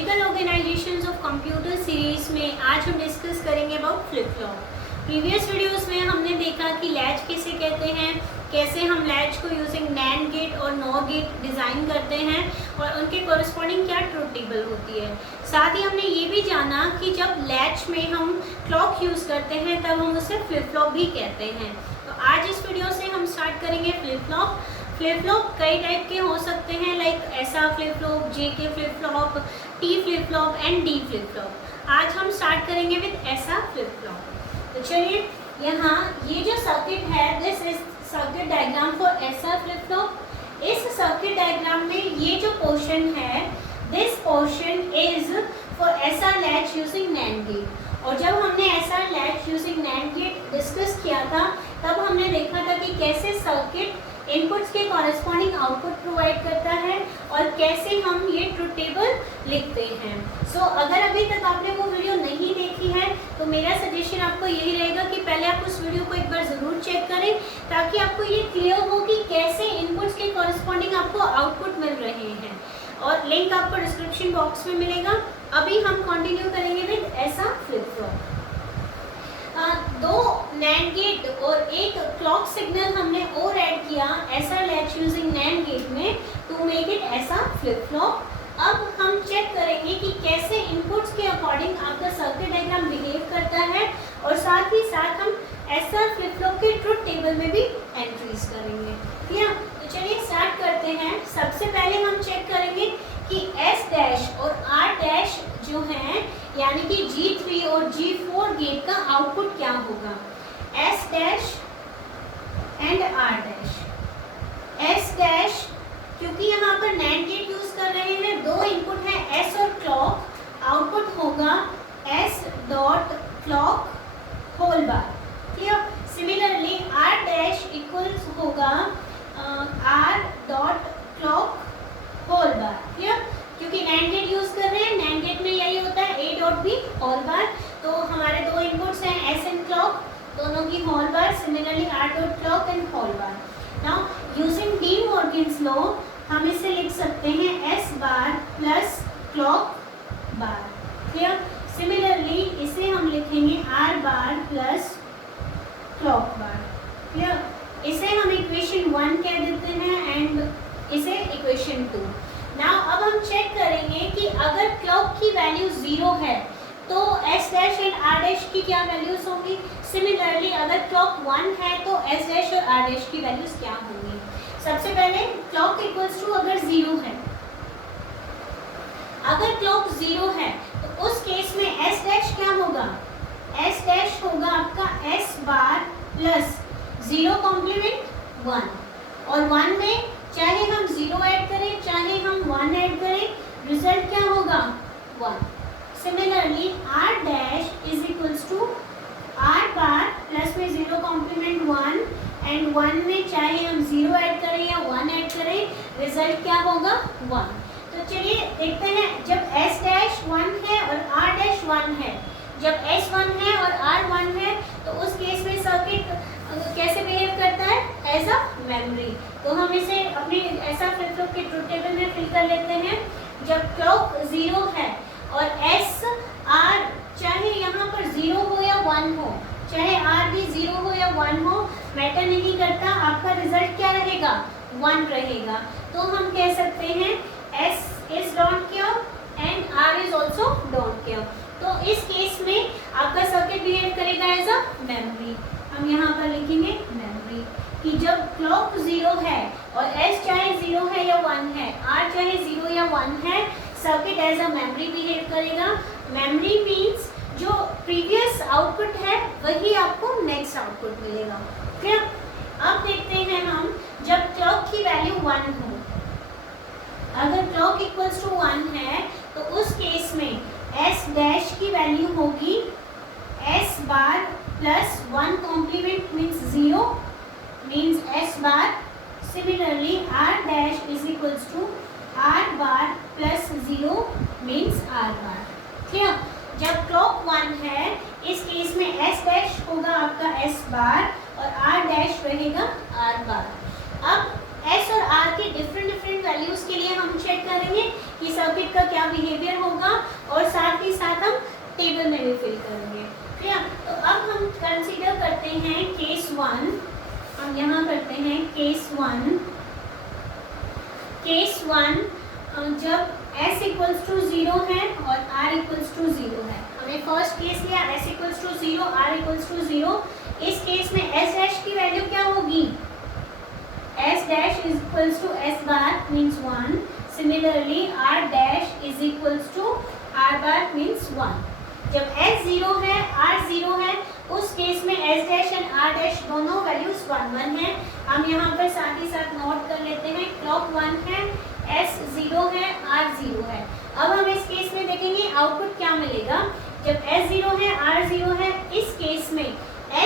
Logical organisations of computer series में आज हम डिस्कस करेंगे about flip flop. Previous videos में हमने देखा कि लैच किसे कहते हैं, कैसे हम लैच को यूजिंग नैंड गेट और नॉर गेट डिज़ाइन करते हैं और उनके कॉरस्पॉन्डिंग क्या ट्रुथ टेबल होती है। साथ ही हमने ये भी जाना कि जब लैच में हम क्लॉक यूज़ करते हैं तब हम उसे फ्लिप फ्लॉप भी कहते हैं। तो आज इस वीडियो से हम स्टार्ट करेंगे फ्लिप फ्लॉप। फ्लिप फ्लॉप कई टाइप के हो सकते हैं, लाइक ऐसा flip flop, JK flip flop, T flip flop and D flip flop. आज हम स्टार्ट करेंगे विद ऐसा फ्लिप फ्लॉप। तो चलिए, यहाँ ये जो सर्किट है, this is circuit diagram for SR flip flop. इस सर्किट डायग्राम में ये जो पोर्शन है, this portion is for SR latch using NAND gate. और जब हमने SR latch using NAND gate discuss किया था तब हमने देखा था कि कैसे सर्किट इनपुट्स के कॉरेस्पॉन्डिंग आउटपुट प्रोवाइड करता है और कैसे हम ये ट्रुथ टेबल लिखते हैं। सो अगर अभी तक आपने वो वीडियो नहीं देखी है तो मेरा सजेशन आपको यही रहेगा कि पहले आप उस वीडियो को एक बार ज़रूर चेक करें ताकि आपको ये क्लियर हो कि कैसे इनपुट्स के कॉरेस्पॉन्डिंग आपको आउटपुट मिल रहे हैं, और लिंक आपको डिस्क्रिप्शन बॉक्स में मिलेगा। अभी हम कंटिन्यू करेंगे विद ऐसा फ्लिप फ्लॉप। दो नैंड गेट और एक क्लॉक सिग्नल हमने और ऐड किया ऐसा लैच यूजिंग नैंड गेट में टू मेक इट ऐसा फ्लिप फ्लॉप। अब हम चेक करेंगे कि कैसे इनपुट्स के अकॉर्डिंग आपका सर्किट डायग्राम बिहेव करता है और साथ ही साथ हम ऐसा फ्लिप फ्लॉप के ट्रुथ टेबल में भी एंट्रीज करेंगे। ठीक है, तो चलिए स्टार्ट करते हैं। सबसे पहले हम चेक करेंगे कि एस डैश और आर डैश जो हैं, यानी कि G3 और G4 गेट का आउटपुट क्या होगा। S dash and R dash. S dash क्योंकि यहाँ पर नैंड गेट यूज कर रहे हैं, दो इनपुट है एस और क्लॉक, आउटपुट होगा S dot clock whole bar. ठीक है, सिमिलरली आर डैश इक्वल्स होगा R dot clock whole bar. ठीक है, क्योंकि नैंड गेट यूज कर रहे हैं, नैंड गेट में यही होता है A dot B whole bar. तो हमारे दो इनपुट्स हैं एस एंड क्लॉक, दोनों की whole bar, similarly R dot clock and whole bar. Now using De Morgan's law हम इसे लिख सकते हैं S bar plus clock bar. Clear, similarly इसे हम लिखेंगे R bar plus clock bar. Clear, इसे हम इक्वेशन 1 कह देते हैं एंड इसे इक्वेशन 2। नाउ अब हम चेक करेंगे कि अगर क्लॉक की वैल्यू 0 है तो S dash and R dash की क्या वैल्यूज होंगी। सिमिलरली अगर क्लॉक 1 है तो एस डैश और आर डैश की वैल्यूज क्या होंगी। सबसे पहले क्लॉक इक्वल्स टू अगर 0 है, अगर क्लॉक 0 है तो उस केस में एस डैश क्या होगा। एस डैश होगा आपका एस बार प्लस 0 कॉम्प्लीमेंट 1, और 1 में चाहे हम 0 ऐड करें चाहे हम 1 ऐड करें, रिजल्ट क्या होगा 1। Similarly R dash is equals to R bar plus में 0 कॉम्प्लीमेंट 1 एंड 1 में चाहे हम 0 ऐड करें या 1 ऐड करें, रिजल्ट क्या होगा 1। तो चलिए देखते हैं, जब एस डैश 1 है और आर डैश 1 है, जब एस 1 है और आर 1 है तो उस केस में सर्किट कैसे बिहेव करता है, एज अ मेमोरी। तो हम इसे अपने ऐसा फ्लिप फ्लॉप के ट्रुथ टेबल में फिल कर लेते हैं। जब क्लॉक 0 है और एस आर चाहे यहाँ पर 0 हो या 1 हो, चाहे आर भी 0 हो या 1 हो, मैटर नहीं करता, आपका रिजल्ट क्या रहेगा 1 रहेगा। तो हम कह सकते हैं S is don't care and R is also don't care. तो इस केस में आपका सर्किट बिहेव करेगा एज अ मेमोरी। हम यहाँ पर लिखेंगे मेमोरी कि जब क्लॉक 0 है और एस चाहे 0 है या 1 है, आर चाहे 0 या 1 है, circuit as a memory behave करेगा। मेमोरी मीन्स जो प्रीवियस आउटपुट है वही आपको नेक्स्ट आउटपुट मिलेगा। फिर अब देखते हैं हम, जब क्लॉक की वैल्यू 1 हो, अगर क्लॉक इक्वल्स टू 1 है तो उस केस में एस डैश की वैल्यू होगी S bar plus 1 complement means 0 means S bar. Similarly R dash is equals to R bar plus 0 means R bar. ठीक है, जब क्लॉक 1 है इस केस में एस डैश होगा आपका एस बार और आर डैश रहेगा आर बार। अब एस और आर के डिफरेंट वैल्यूज के लिए हम चेक करेंगे कि सर्किट का क्या बिहेवियर होगा, और साथ ही साथ हम टेबल में भी फिल करेंगे। ठीक है, तो अब हम कंसीडर करते हैं केस 1। हम यहाँ करते हैं केस 1। केस 1 जब s इक्वल्स टू 0 है और r इक्वल्स टू 0 है। हमने फर्स्ट केस लिया s equals to 0, r equals to 0। इस केस में s डैश की वैल्यू क्या होगी? s dash is equals to s bar means 1। Similarly r dash is equals to r bar means 1। जब s 0 है r 0 है, उस केस में s dash and r dash दोनों वैल्यूज 1 1 है। हम यहाँ पर साथ ही साथ नोट कर लेते हैं, क्लॉक 1 है, s 0 है, r 0 है। अब हम इस केस में देखेंगे आउटपुट क्या मिलेगा। जब s 0 है, r 0 है, इस केस में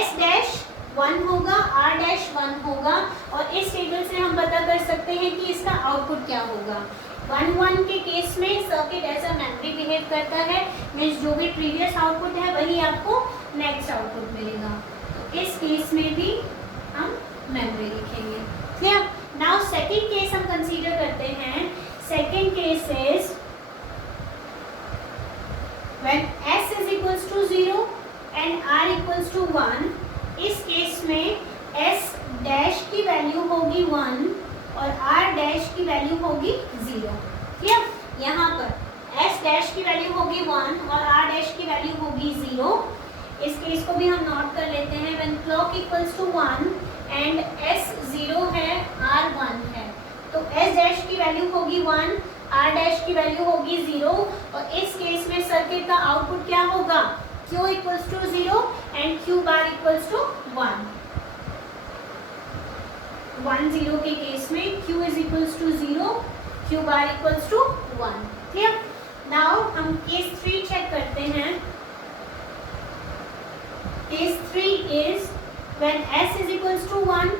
s डैश 1 होगा, r डैश 1 होगा, और इस टेबल से हम पता कर सकते हैं कि इसका आउटपुट क्या होगा। 1 1 के केस में circuit as a memory behave करता है, मीन्स जो भी प्रीवियस आउटपुट है वही आपको नेक्स्ट आउटपुट मिलेगा। तो इस केस में भी हम मेमोरी लिखेंगे। क्लियर? नाउ सेकंड केस हम कंसीडर करते हैं। Second case is when s is equals to 0 and r equals to 1। इस केस में s डैश की वैल्यू होगी 1 और r डैश की वैल्यू होगी 0। क्लियर? यहाँ पर s डैश की वैल्यू होगी 1 और r डैश की वैल्यू होगी 0। इस केस को भी हम नोट कर लेते हैं। When clock equals to 1 and s 0 है, r 1 है, तो s डैश की वैल्यू होगी 1, r डैश की वैल्यू होगी 0, और इस केस में सर्किट का आउटपुट क्या होगा? q equals to 0 and q bar equals to 1। 1 0 के केस में q is equals to 0, q bar equals to 1। Clear? Now हम केस 3 चेक करते हैं। Case 3 is when s is equals to 1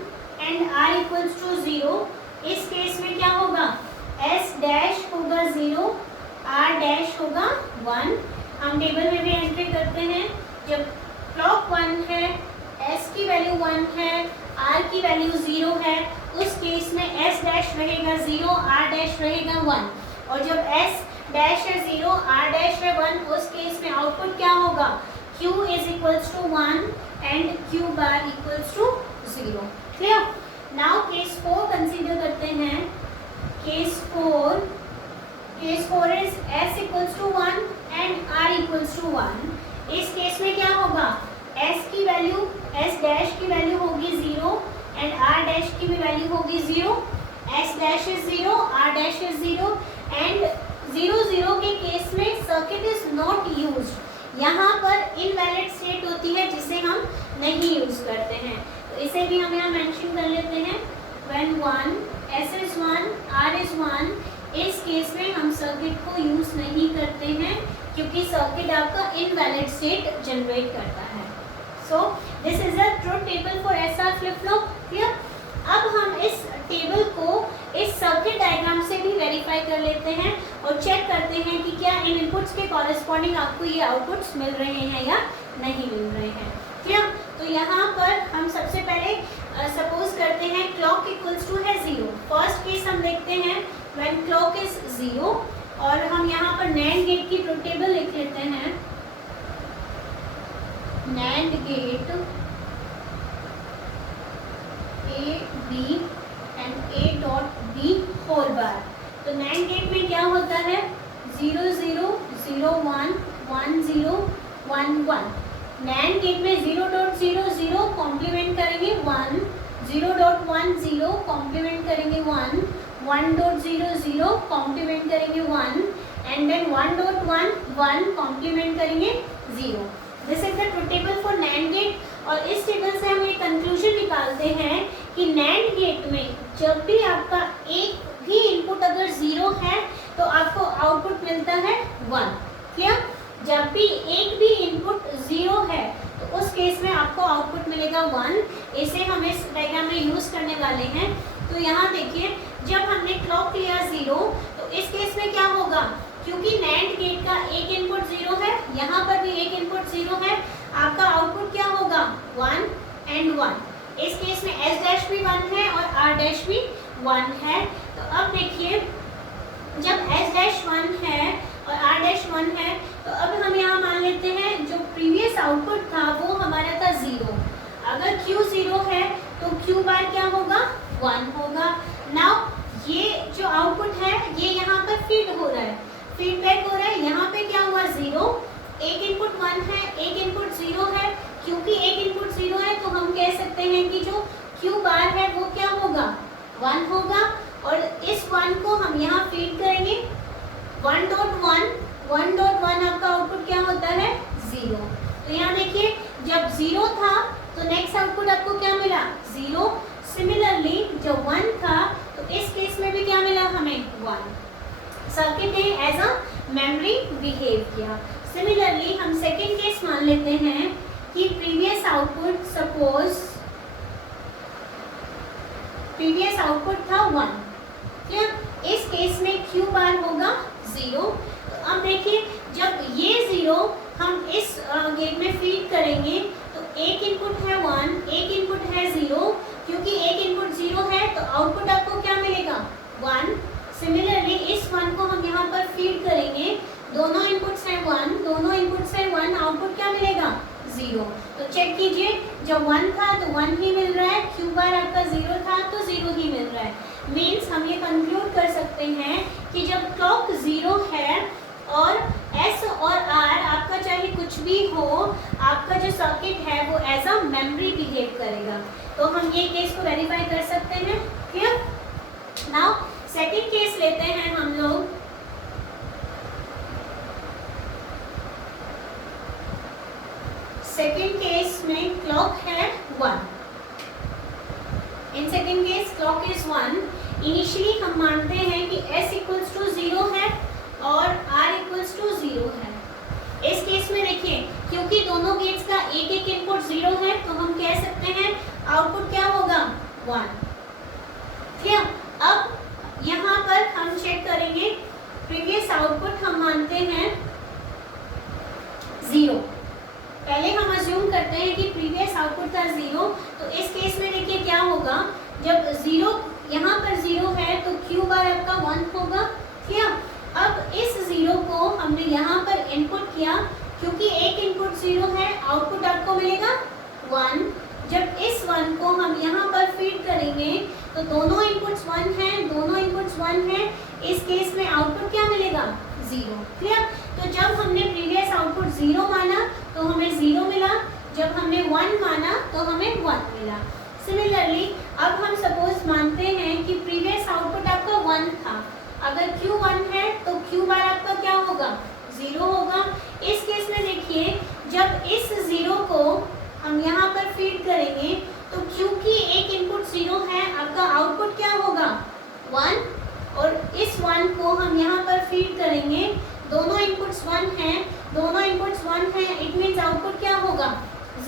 and r equals to 0। इस case में क्या होगा? s dash होगा 0, r डैश होगा 1। हम टेबल में भी एंट्री करते हैं। जब क्लॉक 1 है, s की वैल्यू 1 है, r की वैल्यू 0 है, उस केस में s डैश रहेगा 0, r डैश रहेगा 1, और जब s डैश है 0, r डैश है 1, उस केस में आउटपुट क्या होगा? q is equals to 1 and q bar equals to 0। Clear? Now case 4 consider करते हैं। Case 4 is s equals to 1 and r equals to 1। इस केस में क्या होगा? s की वैल्यू, s डैश की वैल्यू होगी 0 and r डैश की भी वैल्यू होगी 0। s dash is 0, r dash is 0 and 0 0 के केस में सर्किट इज नॉट यूज्ड। यहाँ पर इनवैलिड स्टेट होती है जिसे हम नहीं यूज करते हैं, तो इसे भी हम यहाँ मेंशन कर लेते हैं। When 1 s is 1, r is 1, इस केस में हम सर्किट को यूज नहीं करते हैं क्योंकि सर्किट आपका इनवैलिड स्टेट जनरेट करता है। So this is a truth table for SR flip flop. Clear? अब हम इस टेबल को इस सर्किट डायग्राम से भी वेरीफाई कर लेते हैं और चेक करते हैं कि क्या इन इनपुट्स के कॉरेस्पॉन्डिंग आपको ये आउटपुट्स मिल रहे हैं या नहीं मिल रहे हैं। क्लियर? तो यहाँ पर हम सबसे पहले सपोज करते हैं क्लॉक इक्वल्स टू है 0। फर्स्ट केस हम देखते हैं व्हेन क्लॉक इज 0, और हम यहाँ पर नैंड गेट की ट्रुथ टेबल लिख लेते हैं। NAND gate A B and A dot B whole bar. तो नैंड गेट में क्या होता है? 0 0 0 1 1 0 1 1। नैंड गेट में 0.0 0 कॉम्प्लीमेंट करेंगे 1, 0.1 0 कॉम्प्लीमेंट करेंगे 1, 1.0 0 कॉम्प्लीमेंट करेंगे 1, एंड देन 1.1 1 कॉम्प्लीमेंट करेंगे 0। This is the truth table for NAND gate. और इस टेबल से हम एक कंक्लूजन निकालते हैं कि नैंड गेट में जब भी आपका एक भी इनपुट अगर 0 है तो आपको आउटपुट मिलता है 1। क्लियर? जब भी एक भी इनपुट 0 है तो उस केस में आपको आउटपुट मिलेगा 1। इसे हम इस डायग्राम में यूज करने वाले हैं। तो यहाँ देखिए, जब हमने क्लॉक लिया 0 तो इस केस में क्या होगा? क्योंकि नैंड गेट का एक इनपुट 0 है, यहाँ पर भी एक इनपुट 0 है, आपका आउटपुट क्या होगा? 1 एंड 1। इस केस में s डैश भी 1 है और r डैश भी 1 है। तो अब देखिए जब एस डैश 1 है और आर डैश 1 है, तो अब हम यहाँ मान लेते हैं जो प्रीवियस आउटपुट था वो हमारा था 0। अगर Q 0 है तो Q बार क्या होगा, 1 होगा। नाउ ये जो आउटपुट है ये यहाँ पर फीड हो रहा है, फीडबैक हो रहा है। यहाँ पे क्या हुआ, 0, एक इनपुट 1 है, एक इनपुट 0 है। क्योंकि एक इनपुट 0 है तो हम कह सकते हैं कि जो Q बार है वो क्या होगा, 1 होगा। और इस 1 को हम यहाँ फीड करेंगे 1.1 आपका आउटपुट क्या होता है, 0। तो यहाँ देखिए जब 0 था तो नेक्स्ट आउटपुट आपको क्या मिला, 0। सिमिलरली जब 1 था तो इस केस में भी क्या मिला हमें, 1। सर्किट ने एज अ मेमोरी बिहेव किया। सिमिलरली हम सेकेंड केस मान लेते हैं कि previous output, suppose previous output था 1, ठीक। इस केस में Q बार होगा 0। तो अब देखिए जब ये 0 हम इस गेट में फीड करेंगे तो एक इनपुट है 1, एक इनपुट है 0। क्योंकि एक इनपुट 0 है तो आउटपुट आपको क्या मिलेगा, 1। सिमिलरली इस 1 को हम यहाँ पर फीड करेंगे, दोनों इनपुट्स हैं 1, दोनों इनपुट्स हैं 1, आउटपुट क्या मिलेगा, 0। तो चेक कीजिए जब 1 था तो 1 ही मिल रहा है, Q बार आपका 0 था तो 0 ही मिल रहा है। मीन्स हम ये कंक्लूड कर सकते हैं कि जब क्लॉक 0 है और S और R आपका चाहे कुछ भी हो, आपका जो सर्किट है वो एज अ मेमोरी बिहेव करेगा। तो हम ये केस को वेरीफाई कर सकते हैं, क्लियर। नाउ सेकंड केस लेते हैं हम लोग। सेकंड केस में क्लॉक है 1। In second case clock is 1। Initially हम मानते हैं कि S इक्वल्स टू 0 है और R इक्वल्स टू 0 है। इस केस में देखिए क्योंकि दोनों गेट्स का एक एक इनपुट 0 है तो हम कह सकते हैं आउटपुट क्या होगा, 1, ठीक। अब यहाँ पर हम चेक करेंगे प्रीवियस आउटपुट हम मानते हैं 0। पहले हम अज्यूम करते हैं कि प्रीवियस आउटपुट था 0। तो इस केस में देखिए क्या होगा, जब 0 यहाँ पर 0 है तो Q बार आपका 1 होगा, ठीक। अब इस 0 को हमने यहाँ पर इनपुट किया, क्योंकि एक इनपुट 0 है, आउटपुट आपको मिलेगा 1। जब इस 1 को हम यहाँ पर फीड करेंगे तो दोनों इनपुट्स 1 हैं, दोनों इनपुट्स 1 हैं। इस केस में आउटपुट क्या मिलेगा, 0, क्लियर। तो जब हमने प्रीवियस आउटपुट 0 माना तो हमें 0 मिला, जब हमने 1 माना तो हमें 1 मिला। सिमिलरली अब हम सपोज मानते हैं कि प्रीवियस आउटपुट आपका 1 था, अगर Q 1 है तो Q बार आपका क्या होगा, 0 होगा। इस केस में देखिए जब इस 0 को हम यहाँ पर फीड करेंगे तो क्योंकि एक इनपुट 0 है, आपका आउटपुट क्या होगा, 1। और इस 1 को हम यहाँ पर फीड करेंगे, दोनों इनपुट्स 1 हैं, दोनों इनपुट्स 1 हैं, इट मीन्स आउटपुट क्या होगा,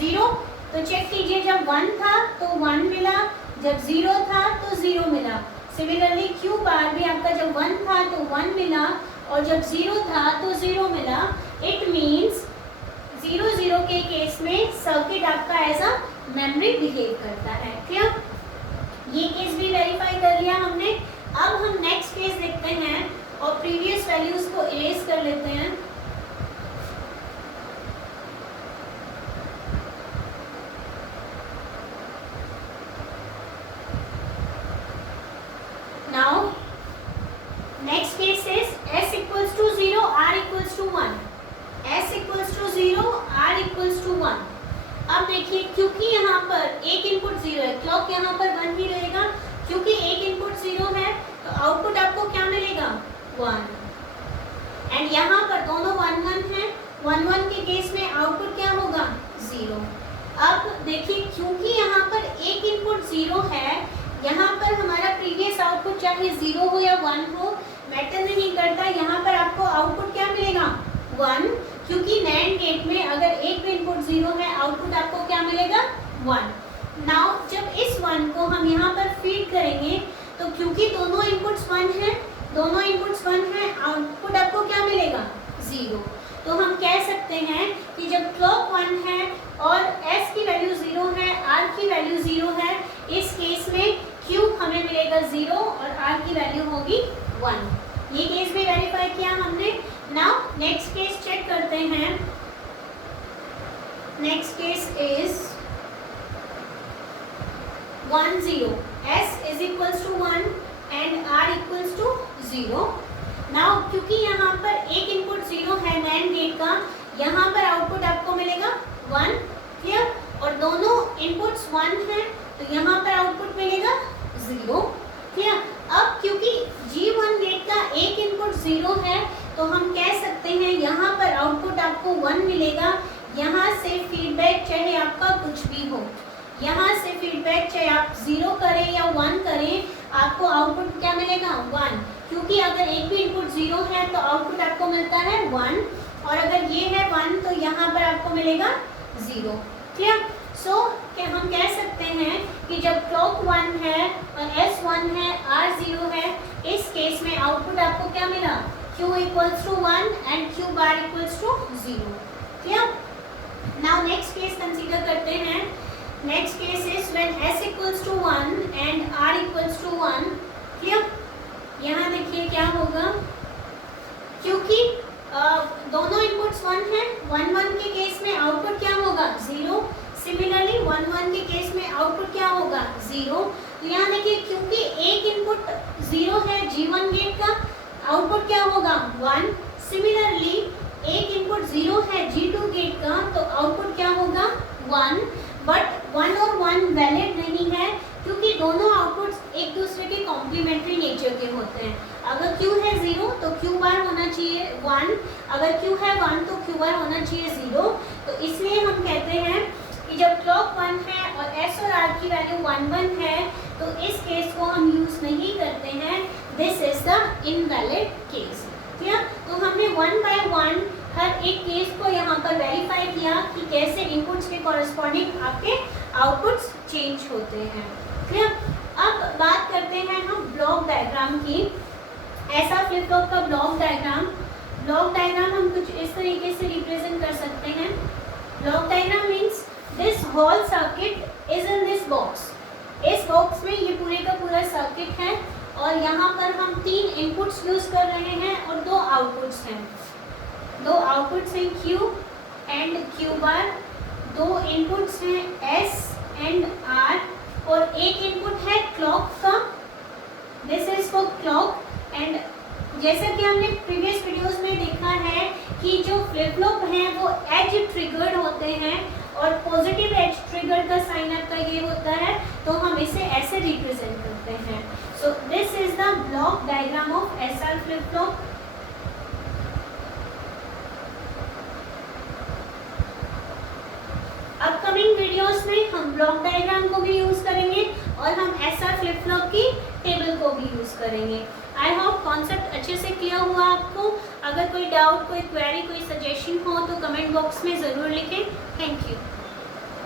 0। तो चेक कीजिए जब 1 था तो 1 मिला, जब 0 था तो 0 मिला। सिमिलरली Q बार भी आपका जब 1 था तो 1 मिला और जब 0 था तो 0 मिला। इट मीन्स 0 0 के केस में सर्किट आपका एज अ मेमोरी बिहेव करता है, क्लियर। ये केस भी वेरीफाई कर लिया हमने। अब हम नेक्स्ट केस देखते हैं और प्रीवियस वैल्यूज को इरेज कर लेते हैं। Now next case is S equals to 0, R equals to 1. S equals to 0, R equals to 1. अब देखिए क्योंकि यहाँ पर एक इनपुट 0 है, क्लॉक यहाँ पर 1 ही रहेगा। क्योंकि एक इनपुट 0 है तो आउटपुट आपको क्या मिलेगा, 1। एंड यहाँ पर दोनों 1 1 हैं, 1 1 के केस में आउटपुट क्या होगा, 0। अब देखिए क्योंकि यहाँ पर एक इनपुट 0 है, यहाँ पर हमारा प्रीवियस आउटपुट चाहे 0 हो या 1 हो, मैटर नहीं करता। यहाँ पर आपको आउटपुट क्या मिलेगा, 1। क्योंकि नैंड गेट में अगर एक भी इनपुट 0 है, आउटपुट आपको क्या मिलेगा, 1। नाउ जब इस 1 को हम यहाँ पर फीड करेंगे तो क्योंकि दोनों इनपुट्स 1 हैं, दोनों इनपुट्स 1 हैं, आउटपुट आपको क्या मिलेगा, 0। तो हम कह सकते हैं कि जब क्लॉक 1 है और S की वैल्यू 0 है, R की वैल्यू 0 है, इस केस में Q हमें मिलेगा 0 और R की वैल्यू होगी 1। ये case this is 1 0, S is equals to 1 and R equals to 0. Now क्योंकि यहाँ पर एक इनपुट 0 है नैंड गेट का, यहाँ पर आउटपुट आपको मिलेगा 1, क्लियर, और दोनों इनपुट्स 1 हैं तो यहाँ पर आउटपुट मिलेगा 0, क्लियर। अब क्योंकि G1 गेट का एक इनपुट 0 है तो हम कह सकते हैं यहाँ पर आउटपुट आपको 1 मिलेगा। यहाँ से फीडबैक चाहे आपका कुछ भी हो, यहाँ से फीडबैक चाहे आप 0 करें या 1 करें, आपको आउटपुट क्या मिलेगा 1, क्योंकि अगर एक भी इनपुट 0 है तो आउटपुट आपको मिलता है 1, और अगर ये है 1 तो यहाँ पर आपको मिलेगा 0, क्लियर। सो क्या हम कह सकते हैं कि जब क्लॉक 1 है और S 1 है, R 0 है, इस केस में आउटपुट आपको क्या मिला, Q equals to 1 and Q bar equals to 0, clear. Now next case consider करते हैं। Next case is when S equals to 1 and R equals to 1, clear. यहाँ देखिए क्या होगा, क्योंकि दोनों इनपुट्स 1 हैं, 1 1 के केस में आउटपुट क्या होगा 0, सिमिलरली 1 1 के केस में आउटपुट क्या होगा 0। तो यहाँ देखिए क्योंकि एक इनपुट 0 है G1 गेट का, आउटपुट क्या होगा 1, सिमिलरली एक इनपुट 0 है G2 गेट का तो आउटपुट क्या होगा 1, बट 1 और 1 वैलिड नहीं है क्योंकि दोनों आउटपुट्स एक दूसरे के कॉम्प्लीमेंट्री नेचर के होते हैं। अगर Q है 0 तो Q बार होना चाहिए 1, अगर Q है 1 तो Q बार होना चाहिए 0। तो इसलिए हम कहते हैं कि जब क्लॉक 1 है और S और R की वैल्यू 1 1 है तो इस केस को हम यूज़ नहीं करते हैं, this is the invalid case, clear. तो हमने 1 बाय 1 हर एक केस को यहाँ पर वेरीफाई किया कि कैसे इनपुट्स के कॉरस्पॉन्डिंग आपके आउटपुट्स चेंज होते हैं, क्लियर। अब बात करते हैं हम ब्लॉक डायग्राम की। ऐसा फ्लिप फ्लॉप का ब्लॉक डायग्राम हम कुछ इस तरीके से रिप्रेजेंट कर सकते हैं। Block diagram means this whole circuit is in this box, इस बॉक्स में ये पूरे का पूरा सर्किट है और यहाँ पर हम 3 इनपुट्स यूज कर रहे हैं और 2 आउटपुट्स हैं। 2 आउटपुट्स हैं Q and Q bar, 2 inputs हैं S एंड R और एक इनपुट है क्लॉक का, this is for clock. And जैसा कि हमने प्रीवियस वीडियोस में देखा है कि जो फ्लिप फ्लॉप हैं वो एज ट्रिगर्ड होते हैं और पॉजिटिव एज ट्रिगर का साइन आपका ये होता है, तो हम इसे ऐसे रिप्रेजेंट करते हैं। So this is the block diagram of SR flip flop. Upcoming videos में हम ब्लॉक डायग्राम को भी यूज करेंगे और हम SR फ्लिप फ्लॉप की टेबल को भी यूज करेंगे। आई होप कॉन्सेप्ट अच्छे से क्लियर हुआ आपको। अगर कोई डाउट, कोई क्वेरी, कोई सजेशन हो तो कमेंट बॉक्स में ज़रूर लिखें। Thank you.